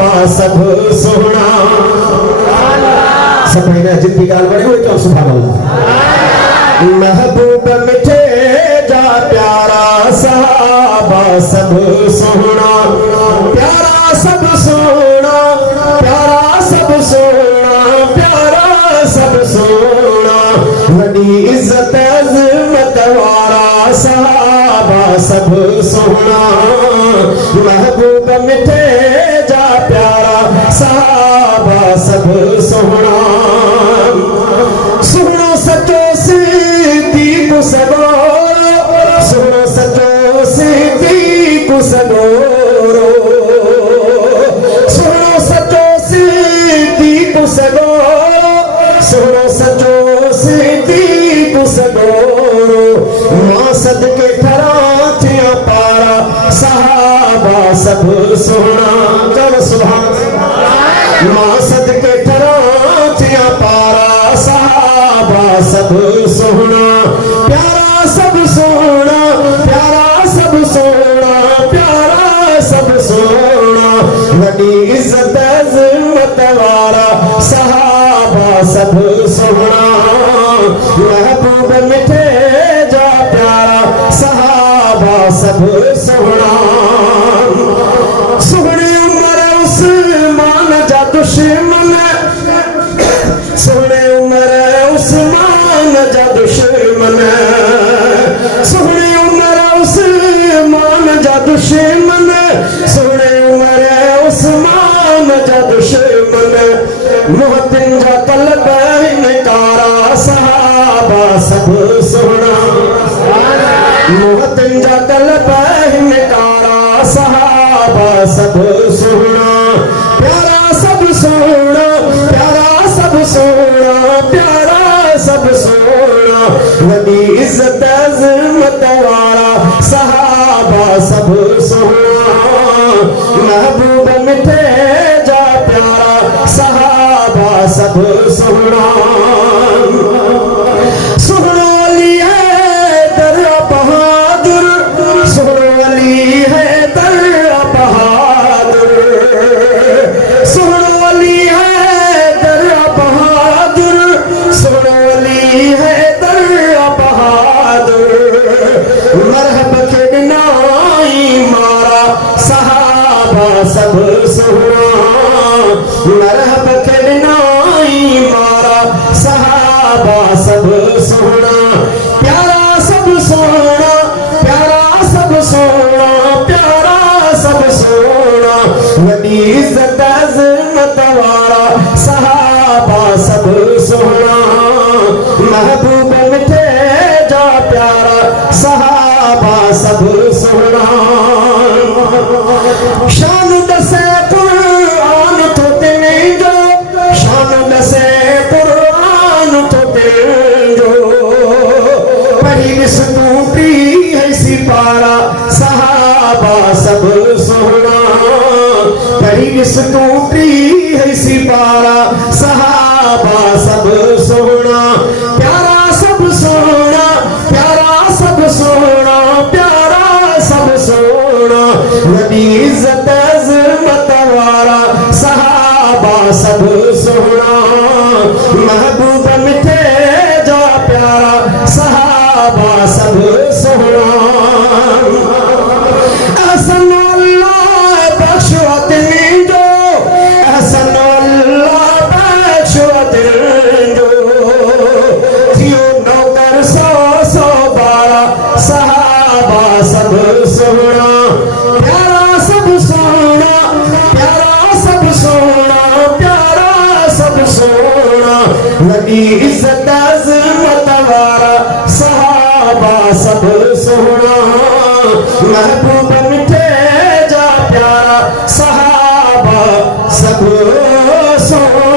सहाबा सब सोना सब महीना जिनकी गाल बड़े हुए क्यों सुभान अल्लाह। महबूब मिठे जा प्यारा सहाबा सब सोना प्यारा सब सोना प्यारा सब सोना प्यारा सब सोना वडी इज्जत अज़मत वाला सहाबा सब सोना। महबूब मिठे जा प्यारा सहाबा सब सोना सुनो सचो सिद्दीक़ सगोरो सुनो सचो सिद्दीक़ सगोरो सुनो सचो सिद्दीक़ सगोरो सुनो सचो सिद्दीक़ सगोरो मां सदके ठरा थिया पारा सहाबा सब सोना चल सुभान मां सदके ठरा थिया पारा सहाबा सब सोना प्यारा सब सोना प्यारा सब सोना प्यारा सब सोना वडी इज्जत अज़मत वाला सहाबा सब सोना। महबूब मिठे जा प्यारा सहाबा सब सोना सोहनी उम्र उस्मान जा दुश्मन सोहनी उम्र उस्मान जा दुश्मन सोहनी उम्र उस्मान जा दुश्मन सोहनी उम्र उस्मान जा दुश्मन मोहतिन जा कल्ब निकारा सहाबा सब सोना मोहतिन जा कल्ब निकारा सहाबा सब सोना प्यारा सब सोना प्यारा सब सोना प्यारा सब सोना वडी इज्जत अज़मत वाला सहाबा सब सोना। महबूब मिठे जा प्यारा सहाबा सब सोना सुनो अली है दर्रा बहादुर सुनो अली है दर्रा बहादुर सुनो अली है दर्रा बहादुर सुनो अली है दर्रा बहादुर मरहब के नाई मारा सहाबा सब सोना मरहब के नाई मारा सहाबा सब सोना प्यारा सब सोना प्यारा सब सोना प्यारा सब सोना वडी इज्जत अज़मत वाला सहाबा सब सोना। महबूब मिठे जा प्यारा सहाबा सब सोना शान दसे कुरान तो तेने जो शान दसे कुरान तो तेने जो पढ़ी विस्मूती है सिपारा सहाबा सब सोना पढ़ी विस्मूती है सिपारा सहाबा सब सोना प्यारा सब सोना प्यारा सब सोना प्यारा सब सोना वडी इज्जत अज़मत वाला सहाबा सब सोना। महबूब मिठे जा प्यारा सहाबा सब सोना अहसन अल्लाह बख्शवत जो अहसन अल्लाह बख्शवत जो थियो नौकर सौ बारा सहाबा सब सोना प्यारा सब सोना प्यारा सब सोना प्यारा सब सोना वडी इज्जत अज़मत वाला सहाबा सब सोना। महबूब मिठे जा प्यारा सहाबा सब सोना।